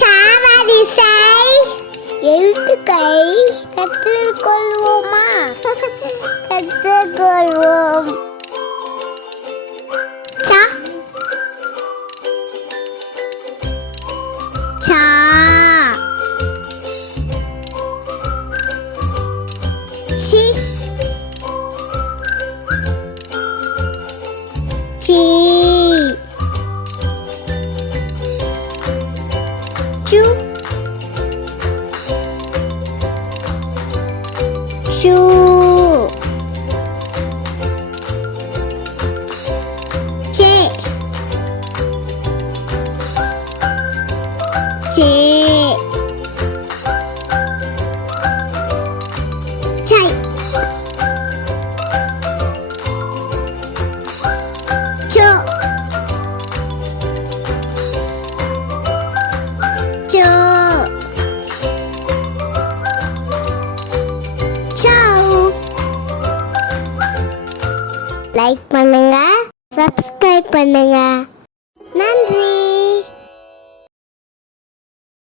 சாவரிசை எழுத்துக்களை கற்றுக்கொள்வோமா? கற்றுக்கொள்வோம். சா சா சி சி சு சு சே சே சை சோ சோ லைக் பண்ணுங்க, சப்ஸ்கிரைப் பண்ணுங்க. நன்றி.